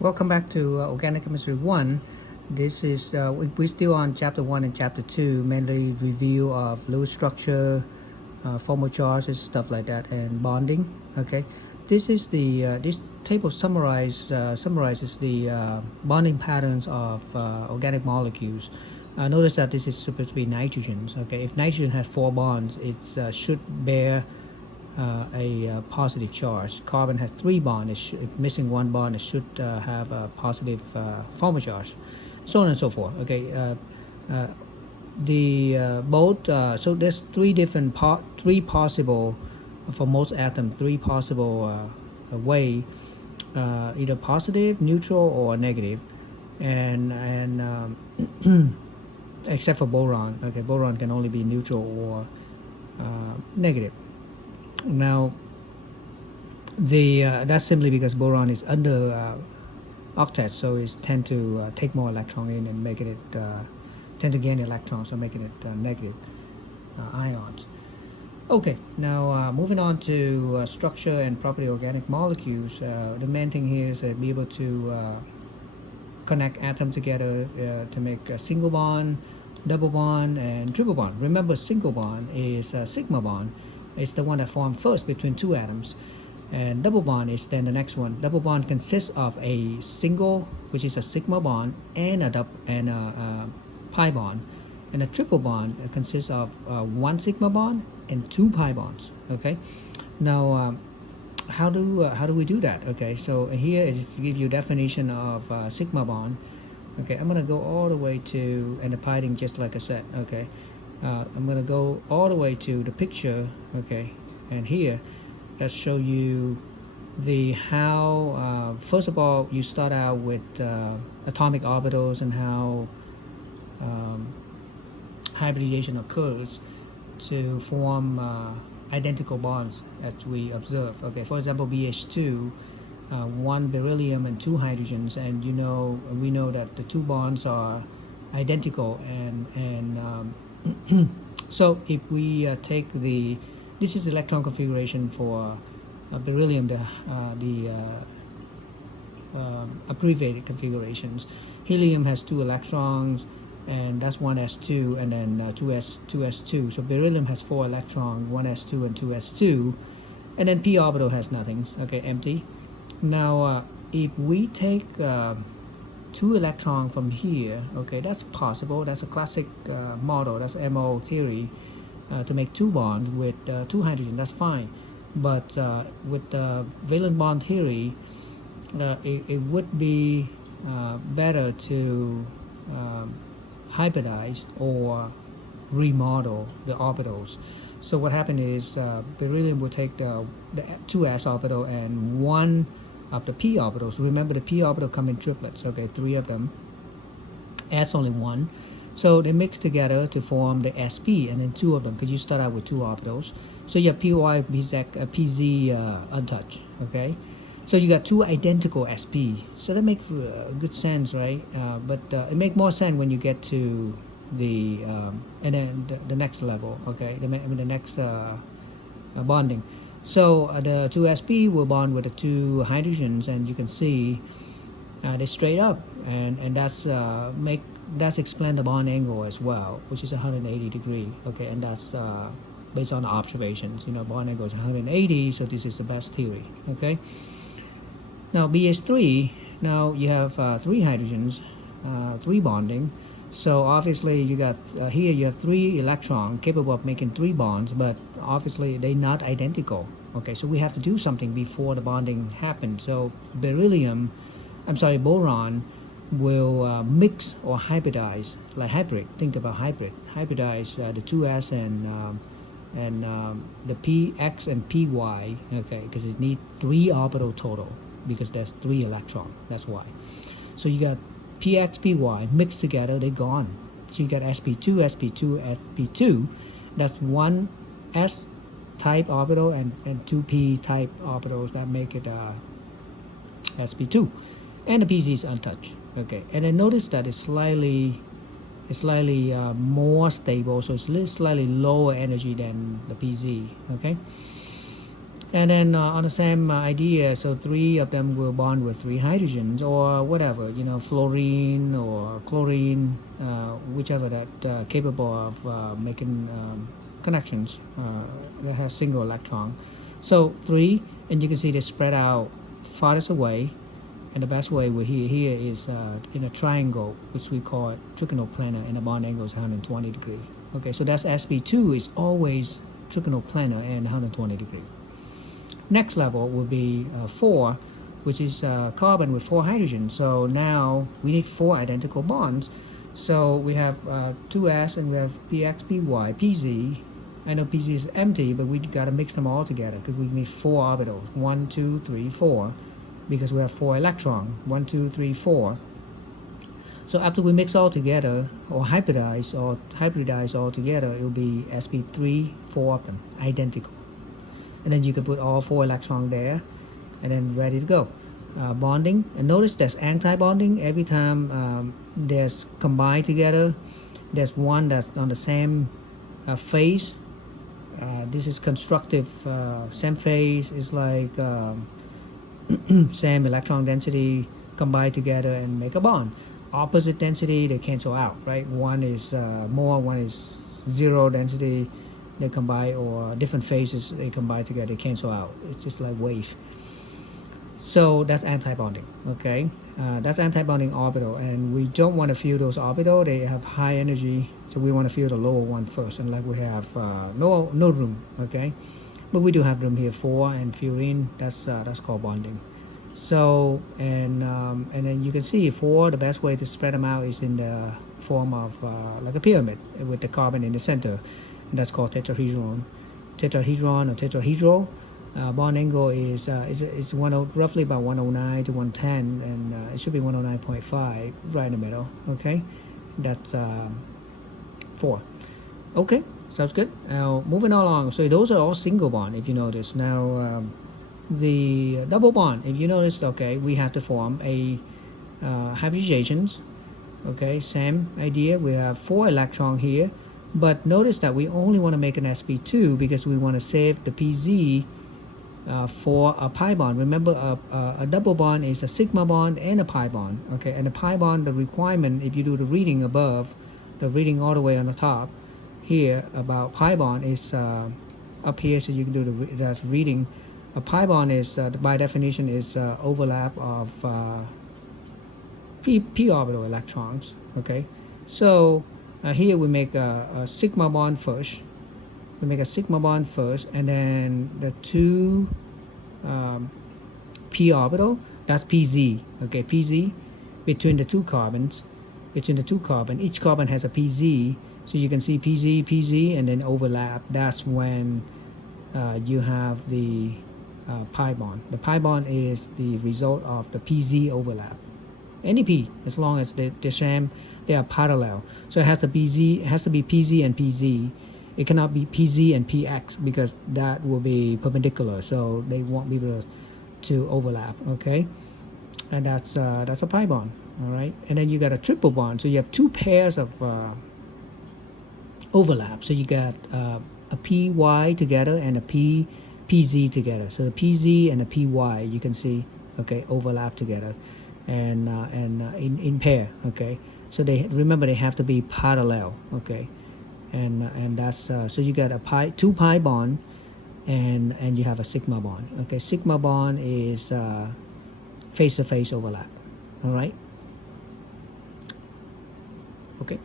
Welcome back to Organic Chemistry 1. This is we're still on chapter 1 and chapter 2, mainly review of Lewis structure, formal charges, stuff like that, and bonding. Okay, this is the this table summarizes the bonding patterns of organic molecules. Notice that this is supposed to be nitrogens. Okay, if nitrogen has 4 bonds, it should bear a positive charge. Carbon has 3 bonds. If missing 1 bond, it should have a positive formal charge, so on and so forth. Okay, so there's 3 possible for most atoms, 3 possible way, either positive, neutral, or negative, and except for boron. Okay, boron can only be neutral or negative. Now, that's simply because boron is under octet, so it tend to take more electron in and making it tend to gain electrons, so making it negative ions. Okay, now moving on to structure and property of organic molecules. The main thing here is be able to connect atoms together to make a single bond, double bond, and triple bond. Remember, single bond is a sigma bond. It's the one that formed first between 2 atoms, and double bond is then the next one. Double bond consists of a single, which is a sigma bond, and a pi bond, and a triple bond consists of 1 sigma bond and 2 pi bonds. Okay, now how do we do that? Okay, so here is to give you a definition of sigma bond. Okay, I'm gonna go all the way to, and the piding just like I said. Okay, I'm going to go all the way to the picture. Okay, and here let's show you the how first of all you start out with atomic orbitals and how hybridization occurs to form identical bonds as we observe. Okay, for example, BH2, 1 beryllium and 2 hydrogens, and we know that the 2 bonds are identical, and so if we take this is the electron configuration for beryllium, the abbreviated configurations. Helium has 2 electrons, and that's 1s2, and then 2s2. So beryllium has 4 electrons, 1s2 and 2s2, and then p orbital has nothing. Okay, empty. Now if we take 2 electrons from here, okay, that's possible. That's a classic model. That's MO theory to make 2 bonds with 2 hydrogen. That's fine. But with the valence bond theory, it would be better to hybridize or remodel the orbitals. So what happened is beryllium will take the 2s orbital and 1 of the p orbitals. Remember, the p orbital come in triplets. Okay, 3 of them, s only 1, so they mix together to form the sp, and then 2 of them, because you start out with 2 orbitals, so you have py, pz untouched. Okay, so you got 2 identical sp, so that makes good sense, right? But it makes more sense when you get to the and then the next level. Okay, the next bonding. So the 2sp will bond with the 2 hydrogens, and you can see they straight up, and that's explain the bond angle as well, which is 180 degree. Okay, and that's based on the observations. Bond angle is 180, so this is the best theory. Okay. Now BH3. Now you have 3 hydrogens, 3 bonding. So obviously you got here you have 3 electrons capable of making 3 bonds, but obviously they're not identical. Okay, so we have to do something before the bonding happens. So boron will mix or hybridize, like hybrid. Think about hybridize the 2s and the px and py. Okay, because it needs 3 orbital total, because there's 3 electrons. That's why. So you got px, py mixed together, they're gone. So you got sp2, sp2, sp2. That's 1 s type orbital and 2 p type orbitals that make it sp2, and the pz is untouched. Okay, and then notice that it's slightly more stable, so it's slightly lower energy than the pz. Okay, And then on the same idea, so 3 of them will bond with 3 hydrogens or whatever, fluorine or chlorine, whichever that capable of making connections that has single electron. So 3, and you can see they spread out farthest away, and the best way we're here is in a triangle, which we call trigonoplanar, and the bond angle is 120 degrees. Okay, so that's sp2 is always trigonoplanar and 120 degrees. Next level will be 4, which is carbon with 4 hydrogens. So now we need 4 identical bonds. So we have 2s and we have px, py, pz. I know pz is empty, but we got to mix them all together because we need 4 orbitals. 1, 2, 3, 4. Because we have 4 electrons. 1, 2, 3, 4. So after we mix all together or hybridize all together, it will be sp3, 4 of them, identical. And then you can put all 4 electrons there and then ready to go. Bonding, and notice there's anti-bonding every time there's combined together. There's one that's on the same phase. This is constructive. Same phase is like same electron density combined together and make a bond. Opposite density, they cancel out, right? One is more, one is 0 density. They combine, or different phases they combine together, they cancel out. It's just like wave. So that's anti-bonding. Okay, that's anti-bonding orbital, and we don't want to fill those orbital. They have high energy, so we want to fill the lower one first. And like we have no room. Okay, but we do have room here, 4 and fill in. That's called bonding. So and then you can see 4. The best way to spread them out is in the form of like a pyramid with the carbon in the center. And that's called tetrahedron. Tetrahedron or tetrahedral. Bond angle is roughly about 109 to 110, and it should be 109.5 right in the middle. Okay, that's 4. Okay, sounds good. Now moving along. So those are all single bond, if you notice. Now the double bond, if you notice, okay, we have to form a hybridizations. Okay, same idea. We have 4 electrons here. But notice that we only want to make an sp2 because we want to save the pz for a pi bond. Remember, a double bond is a sigma bond and a pi bond. Okay, and the pi bond, the requirement, if you do the reading above, the reading all the way on the top here about pi bond is up here, so you can do that reading. A pi bond is by definition is overlap of p orbital electrons. Okay, so here we make a sigma bond first. We make a sigma bond first, and then the 2 p orbital, that's pz. Okay, pz between the 2 carbons. Each carbon has a pz, so you can see pz, and then overlap. That's when you have the pi bond. The pi bond is the result of the pz overlap. Any p, as long as they are parallel. So it has to be pz and pz. It cannot be pz and px because that will be perpendicular, so they won't be able to overlap. Okay, and that's a pi bond. All right, and then you got a triple bond, so you have 2 pairs of overlap. So you got a py together and a pz together. So the pz and the py, you can see, okay, overlap together, and in pair. Okay, so they have to be parallel. Okay, and that's so you got a 2 pi bond, and you have a sigma bond. Okay, sigma bond is face-to-face overlap. All right. Okay.